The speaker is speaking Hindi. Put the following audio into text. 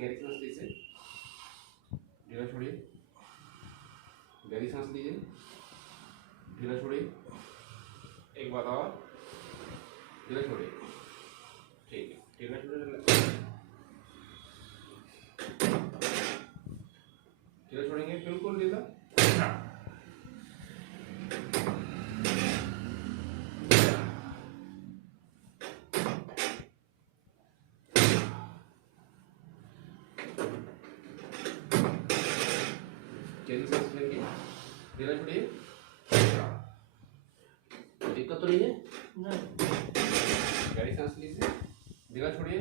गहरी सांस लीजिए, ढीला छोड़िए, गहरी सांस लीजिए, ढीला छोड़िए, एक बार और, ढीला छोड़िए, ठीक है, ढीला छोड़िए, ढीला छोड़ेंगे, बिल्कुल ढीला, गहरी सांस लेंगे, ढीला छोड़िए, दिक्कत तो नहीं है? गहरी सांस लीजिए, ढीला छोड़िए,